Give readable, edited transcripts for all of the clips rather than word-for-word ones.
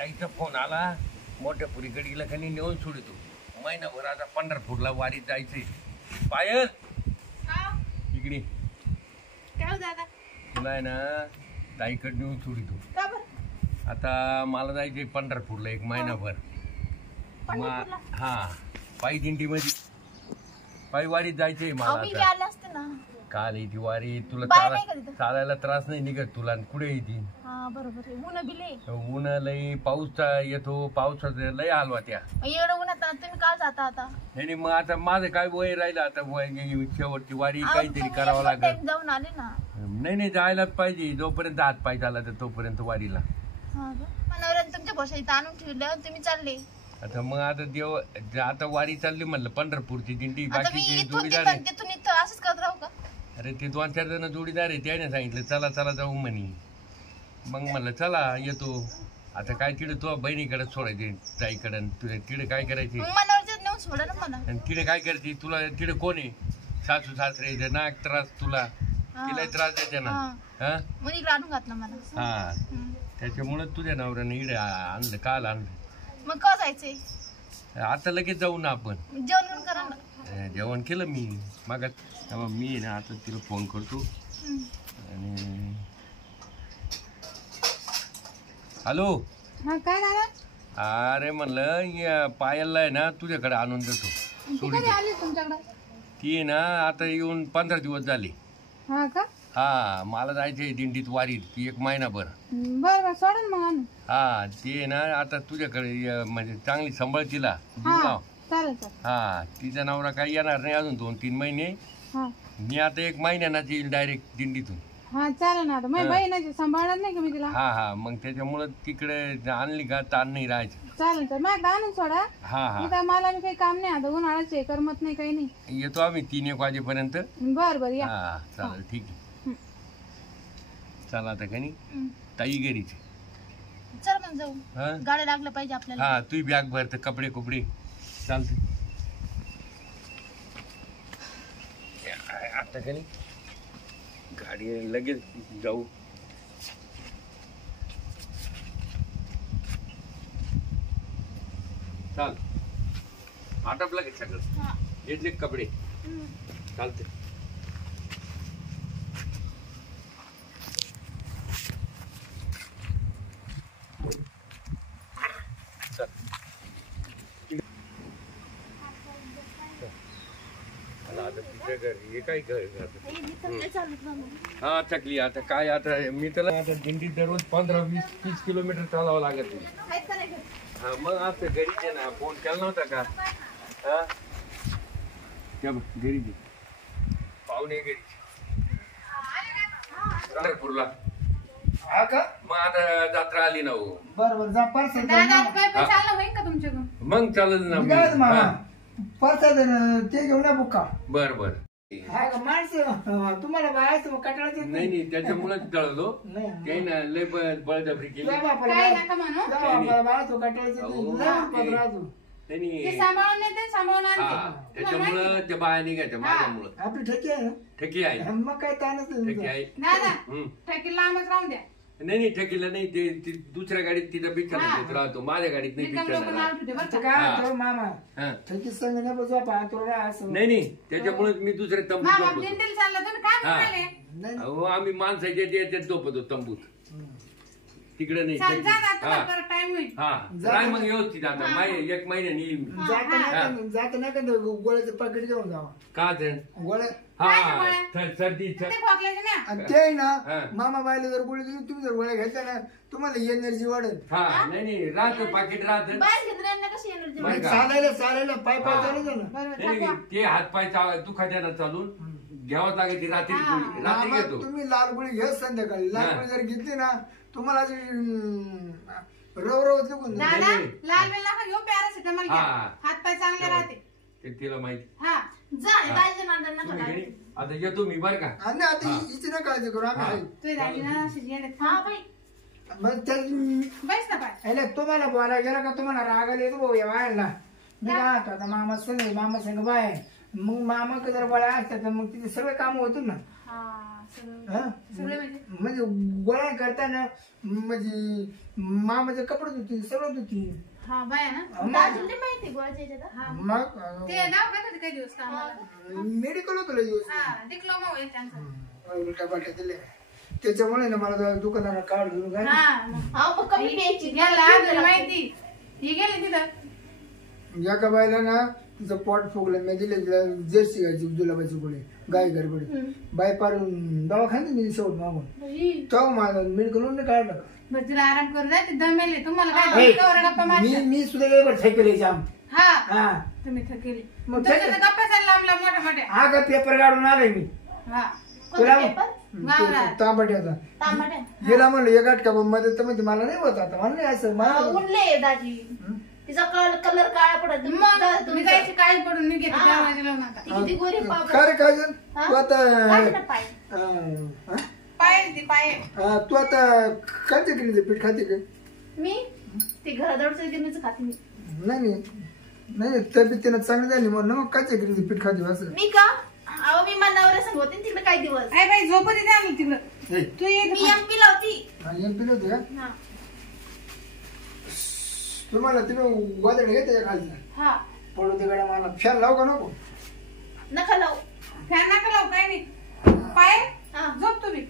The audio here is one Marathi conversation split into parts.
ताईचा फोन आला मोठ्या पुरीकडीला खाली नेऊन सोडतो महिनाभर आता पंढरपूरला वारीत जायचंय. पायल इकडे तुला आहे ना ताईकडे नेऊन सोडतो. आता मला जायचंय पंढरपूरला एक महिनाभर. हा पायी दिंडी मध्ये पायी वारीत जायचंय मला. काल येते वारी तुला चालायला त्रास नाही निघत तुला कुठे येते. ऊन लई पाऊस येतो पावसाचा लय हलवा त्या नाही. मग आता माझं काय वय राहिलं आता शेवटची वारी काहीतरी करावं लागेल. नाही जायलाच पाहिजे जोपर्यंत हात पाय झाला तर तोपर्यंत वारीला. तुम्ही चालले आता मग आता देव आता वारी चालली म्हणलं पंढरपूरची दिंडी बाकीचे जोडीदार असंच करत राहू का. अरे ते 2-4 जण जोडीदार आहे त्याने सांगितलं चला चला जाऊ म्हणे. मग म्हणलं चला येतो. आता काय तिकडे तो बहिणीकडे सोडायचे ताईकडे तुला तिकडे काय करायचे आणि तिकडे काय करते तुला तिकडे कोण आहे सासू सासरे ना त्रास तुला तिला त्रास द्यायचा ना. हा त्याच्यामुळे तुझ्या नवऱ्याने इकडे आणलं काल आणलं. मग का जायचंय आता लगेच जाऊ ना आपण. जेवण करा ना. जेवण केलं मी मग मी ना आता तिला फोन करतो. आणि हॅलो काय अरे म्हणलं पायलला आहे ना तुझ्याकडे आणून देतो. ती आहे ना आता येऊन 15 दिवस झाले. हा मला जायचंय दिंडीत वारीत ती एक महिनाभर. हा ती आहे ना आता तुझ्याकडे म्हणजे चांगली सांभाळ तिला जीव लाव. हा तिचा नवरा काही येणार नाही अजून 2-3 महिने. मी आता 1 महिन्यानाच येईल डायरेक्ट दिंडीतून. हा चालेल ना. बहिणीची सांभाळणार नाही का मी तिला. हा मग त्याच्यामुळे तिकडे आणली का ताण नाही राहायचं. चालेल तर माझ्या आणून सोडा. हा मला काही काम नाही आता उन्हाळ्याचे करमत नाही काही नाही. येतो आम्ही 3-1 वाजेपर्यंत. बर या. हा चालेल ठीक आहे. चला आता काही ताई घरीच चल मग जाऊ. गाड्या लागलं पाहिजे आपल्याला. हा तू बॅग भर तर कपडे कुपडे चालते आता काही गाडी लगेच जाऊ. चाल आटपला की सगळं घेतले कपडे चालते. हा थकली आता काय आता मी त्याला आता दिंडीत दररोज 15-20-30 किलोमीटर चालावं लागत नाही. हा मग आता घरीच आहे ना. फोन केला नव्हता का. हा घरी पाहुणे घरी पंढरपूरला. मग आता जत्रा आली ना. बरोबर मग चालेल ना. ते घेऊन या बुका. बर माणसं तुम्हाला बाहेर कटाळा नाही त्याच्यामुळेच जळलो काही ना लय बळजबरी केली. त्याच्यामुळं त्या बाया निघायच्या माझ्यामुळं. आपली ठेकी आहे ठेकी आहे मग काय ताणच ठेकी आहे. लांबच राहून द्या. नाही ठेकीला नाही ते दुसऱ्या गाडीत तिचा पिक्चर राहतो माझ्या गाडीत नाही पिक्चर. मामा ठेकी संघ नाही त्याच्यामुळे मी दुसऱ्या तंबूत आम्ही माणसाच्या झोपतो तंबूत तिकडे नाही. हा काय मग व्यवस्थित आता 1 महिन्यानी येईल. जात नाही का गोळ्याचं पाकिट घेऊन जावा का ते गोळ्या. हा सर्दी ते ना मामा बायला जर गोळी दिली तुम्ही जर गोळ्या घ्यायच्या ना तुम्हाला एनर्जी वाढेल. हा नाही राहत पाकिट राहत चालायला पाय चालायचं ना. ते हात पाय दुखायच्या ना चालून घ्यावं लागेल. रात्री घेतो. तुम्ही लाल गोळी घ्या संध्याकाळी. लाल गोळी जर घेतली ना तुम्हाला रव निघून हातपाय चांगले राहते तिला माहिती. आता येतो मी बर का. आता हिची ना काळजी करू आम्ही. तुम्हाला बोलायला गेला का तुम्हाला रागाला येतो भाऊ या बाहेरला. मी राहतो आता मामा संग बाय मग मामा जर बोला असतात मग तिथे सगळे काम होतो ना. सगळं हा सगळे म्हणजे म्हणजे गोळा करताना म्हणजे मामाचे कपडे धुती सगळं धुती हा बाया ना मग दाजीला माहिती गोळ्याच्या ह्याच्यात, हा. मग ते नाव घेत होते काही दिवस कामाला. मेडिकल होतं लय दिवस हा डिप्लोमा होईल त्यांचा. उलट्या पालट्या दिल्या त्याच्यामुळे ना मला दुकानाला कार्ड घेऊन घाल हा मग कमी प्यायची गेला आजूला माहिती ही गेली तिथं. या का बायला ना तिचं पोट फुगलं मी दिले तिला जर्सी घ्यायची जुलाबाची गोळी गाय गडबडी बाय पाडून दवाखान्यात मी शेवट मागून तो माझा मेडिकल काढलं. बरं तिला आराम करू द्या, ती दमेले. तुम्हाला काय कवर गप्पा मारल्या. मी सुद्धा वेळ थकेले जाम हा हा तुम्ही थकेली. मग तुमच्या तर गप्पा चालल्या लांब लांब मोठ्या मोठ्या. हा का पेपर काढून आलोय मी हा तुला गावरात. तांबट्याचा तांबड्या गेला म्हणलं एक आटका मध्ये तर म्हणजे मला नाही होत आता मला नाही असं मला उडले दाजी, तिचा कलर काळा पडत मग तुम्ही जायची काळी पडून मी घेते दरवाजा लावून आता. किती गोरी काय रे काय झालं? तू आता पाय हा? पाय ती पाय. तू आता खाते की नाही पीठ खाते का मी ते घराजवळचं गिरणीचं खाते मी. नाही नाही तब्येतीनं चांगली झाली म्हणून मग काय की पीठ खाते असं मी का अहो मी मनावर सांग होते तिकडे काही दिवस आई बाई झोपू दे आम्ही तिकडं. हे, तू ये मी एमपी लावती. आणि पिलं होते का हा तुम्हाला तुम्ही वादळ घेते का खाली हा पडू ते गड्या मला फॅन लावू का नको नका लावू. फॅन नका लावू काही नाही. पाय हा झोप तुम्ही.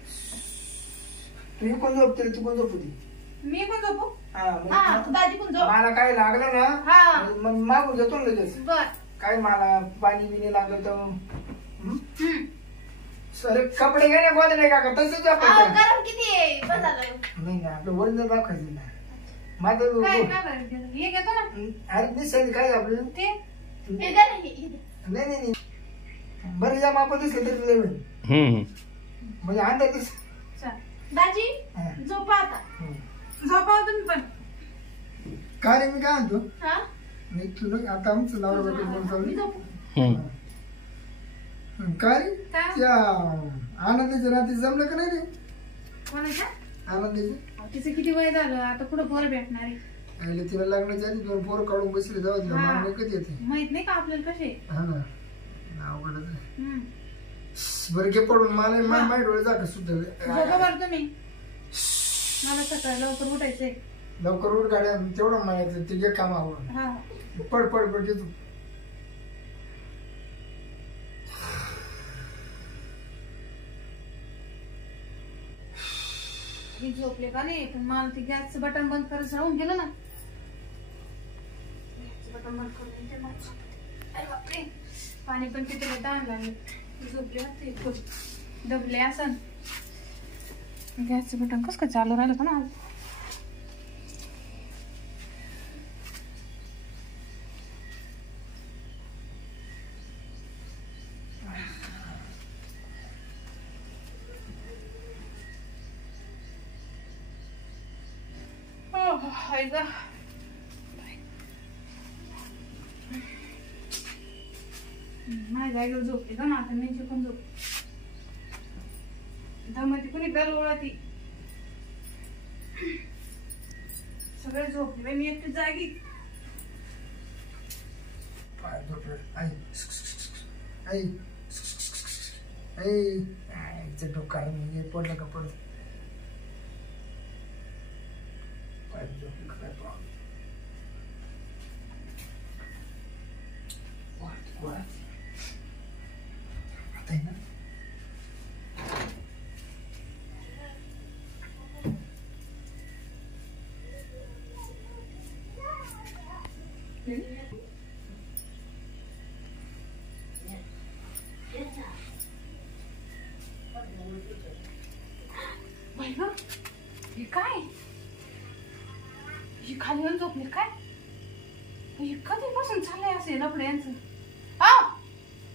तुम्ही कोण झोपते तू कोण झोपती मी पण झोपू. हा हा मग तू दाजी पण झोप. मला काय लागलं ना हा मग मागून जातो ना लगेच बर काय मला पाणी बिणी लागलं तर हम्म. सर कपडे घे ना गोद नाही का तसंच अहो, वापरायचं गरम किती आहे बस झालं. नाही ना आपलं ओरिजिनल दाखवायचं ना माझं काय काय करायचं? हे घेतो ना अरे दिसायला काय आपलं ते. हे द्या ना, हे द्या. नाही नाही नाही बरं या मापा दिसलं तरी लय होईल. म्हणजे अंदाज दिस चल दाजी हा. झोपा आता. झोपाव तुम्ही पण. काय रे मी काय म्हणतो हा मी तुला आता आमचं नवरा बायको बोलून मी चालू झोपू. काय रे काय? त्या आनंदाच्या रात्री जमलं का नाही रे कोणाच्या? आनंदाची अहो, तिचं किती वय झालं आता कुठं पोर भेटणार आहे. आईला तिला लग्नाच्या आधी दोन पोरं काढून बसले जाऊ तिला हा. मागणी कधी येते माहित नाही का आपल्याला कसे. हा ना अवघडच आहे. बरं घे पडून मला माझे डोळे जा का सुद्धा झोपा बरं तुम्ही. मला सकाळी लवकर उठायचंय. लवकर उठ गाड्या तेवढं माहिती ते घे काम आवडून हा पड पड पड घे तू मी झोपले का नाही पण मला ते गॅसचं बटन बंद करायचं राहून गेलं ना. गॅसचं बटन बंद करून येते मला झोप. अरे बापरे पाणी पण किती तहान लागले. झोपले होते खूप दबले असं. गॅसचं बटन कसं काय चालू राहिलं का ना आज. माझ्या जागेवर झोपते का ना आता मी पण झोप दमती कोणी गल ओळती सगळे झोपले बाई मी एकटी जागी. पाय झोपले आई आई आई आईचं डोकं म्हणजे पडलं का पडलं पाय झोपलं काय प्रॉब्लेम आता आहे ना बाई गं, हे काय हे खाली येऊन झोपले काय. हे कधीपासून चाललंय असे लफडे यांचं. हो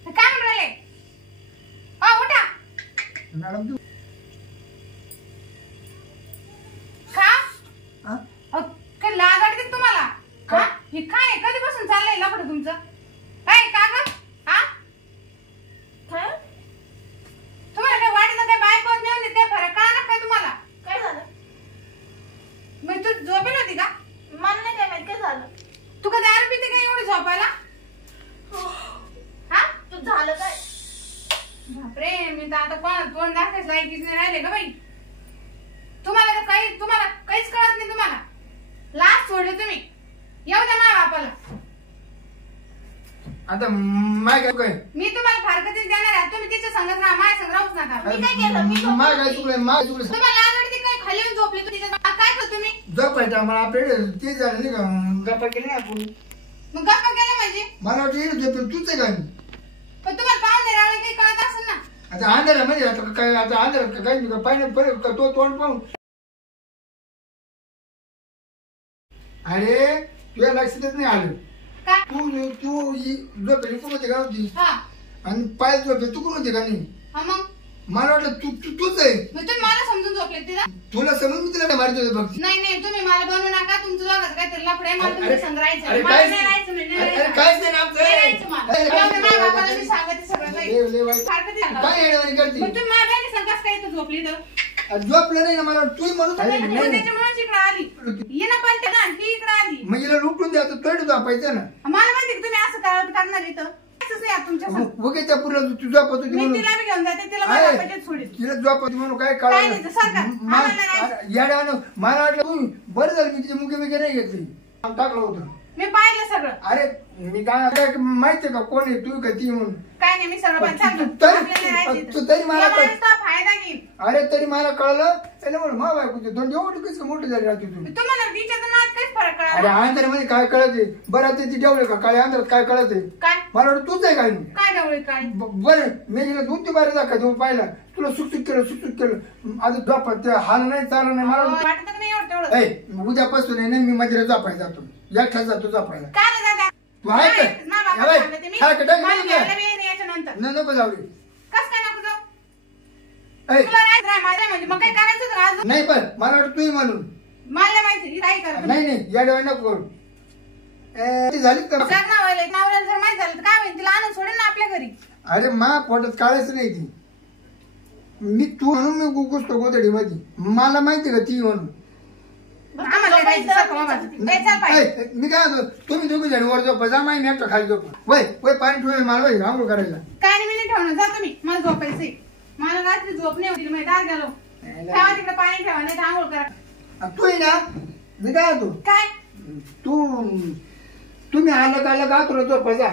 हे काय म्हणून राहिले. हो उठा. मॅडम तू का हा अहो, काय लाज वाटते तुम्हाला. काय? हा? हे काय कधीपासून चाललंय लफडं तुमचं. काय का ग हा काय तुम्हाला काय वाटत काय बायको नेऊन ते फरक कळणार काय तुम्हाला. काय झालं मग तू झोपेल होती का. मला नाही काय माहित काय झालं. तू का दारू पिते का एवढी झोपायला. हा तू झालं काय बापरे मी तर आता कोण तोंड दाखवायच लायक काही तुम्हाला काहीच कळत नाही. तुम्हाला लास्ट सोडले तुम्ही. येऊ द्या माझ्या बापाला. आता माय काय मी तुम्हाला फारकतीच देणार आहे. तुम्ही तिच्या संगत राहा, माझ्या संग राहूच नका. मी काय केलं? मी माय काय चुकलं माय चुकलं तुम्हाला आवडते काय? खाली येऊन झोपले तू तिच्या काय करतो तुम्ही? झोपायचं मला आपल्याकडे ते झालं नाही का गप्पा केली ना आपण. मग गप्पा केल्या म्हणजे मला वाटतं येईल झोपेल तूच आहे का पण तुम्हाला पाहुणे राहिले काही कळत असेल ना. आता अंधार म्हणजे आता काय आता अंधार काय पाहिजे परत तो तोंड पाहून. अरे तुझ्या लक्षातच नाही आलं. काय तू तू झोपेली कोण होते का होती हा आणि पाय झोपे तू कोण होते का नाही. हा मग मला वाटलं तूच आहे. मग तुम्ही मला समजून झोपले तिला. तुला समज मी तिला मारत होते बघ. नाही नाही तुम्ही मला बनवू नका. तुमचं दोघांचं काहीतरी लफडे. मला तुमच्या संग राहायचं. अरे मला काय नाही राहायचं म्हणजे नाही अरे राहायचं. काहीच नाही ना आमचं. नाही राहायचं मला. अरे, एवढं माझ्या बापाला मी सांगते सगळं काही. लय वाईट. फारकती झालं. काय येड्यावानी करते? मग तुम्ही माझ्या बहिणी संग कसं काय इथं झोपली तर? झोपलं नाही ना मला तू म्हणून त्याच्यामुळेच इकडे आली. ये ना पण ना ही इकडे आली. मग हिला लुटून द्या तोड झोपायचं ना. मला माहिती की तुम्ही असं करणार इथं. असंच नाही आता तुमच्या संग. उगे त्या पुरला तू झोपत होती मी म्हणून तिला बी घेऊन जाते. तिला माझ्या बापाच्यात सोडील. तिला झोपत होती म्हणून काय काय नाही, सरकार. आम्हाला नाही कळलं येड्यानं मला वाटलं तू बरं झालं मी तिचे मुके बिके नाही घेतली टाकलं होतं. मी पाहिलं सगळं. अरे मी काय माहितीये का कोण आहे तू का ती म्हणून. काय नाही मी सगळं पण सांगतो. तरी- आपल्याला राहायचं इथं. तू तरी मला या कळ- माणसाचा फायदा घेईल. अरे तरी मला कळलं त्याला म्हणून मा बायको दोन एवढी कसं मोठी झाली राहते तू. तुम्हाला तिच्यात माझ्यात काहीच फरक अरे कळा. अंधार मध्ये काय कळते बरं ते ती जेवले का काय अंधारात काय कळते काय मला वाटतं तूच आहे काय काय डवळे काय बरं मी गेलं 2 ते 12 दाखवा पाहिला तुला सुटसुट केलं आता झोपत ते हाल नाही चालू नाही मला वाटतं- वाटत नाही एवढं तेवढं. ए, उद्यापासून आहे ना मी मंदिरात झोपायला जातो एकटा जातो झोपायला. काय रे दादा तू आहे का? माझ्या बापाला या बाई, सांगते मी. काय का टाक मला नको घ्यायला का? बी येईन याच्यानंतर. नको जाऊ दे. कसं काय नको जाऊ? ए, तुला राहायचं आहे माझ्या म्हणजे मग काय करायचं होतं का अजून? नाही पण मला वाटतं तूही म्हणून मला माहिती ही काय करत नाही नाही या डोळ्या नको करू. ती झाली का लग्न व्हायला नवऱ्याला जर माहित झालं तर काय होईल? तिला आणून सोडेल ना आपल्या घरी. अरे मा पोटात काढायचं नाही ती मी तू म्हणून मी गुसतो गोदडी मध्ये मला माहिती का ती म्हणून. आम्हाला राहायचं सारखं मामाचं. ए, चल पाय. ए, मी काय म्हणतो तुम्ही दोघी जण वर झोपा जा माही नेट खाली झोपा वय वय पाणी ठेवलं मला वय आंघोळ करायला. काय नाही मी नाही ठेवणार. जा तुम्ही. मला झोपायचंय. मला रात्री झोप नाही होती. मी दार गेलो. ठेवा तिकडे पाणी ठेवा नाही तर आंघोळ करा. तू आहे ना मी काय म्हणतो काय तुम्ही आलं का तुला झोपा जा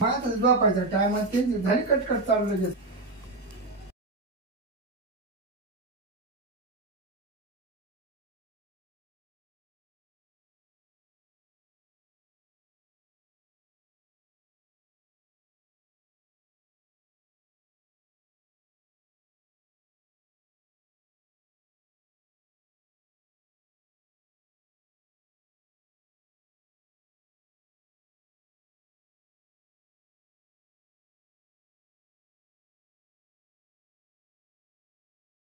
माझं झोपायचा टायमात ते झाली कटकट चालू लगेच.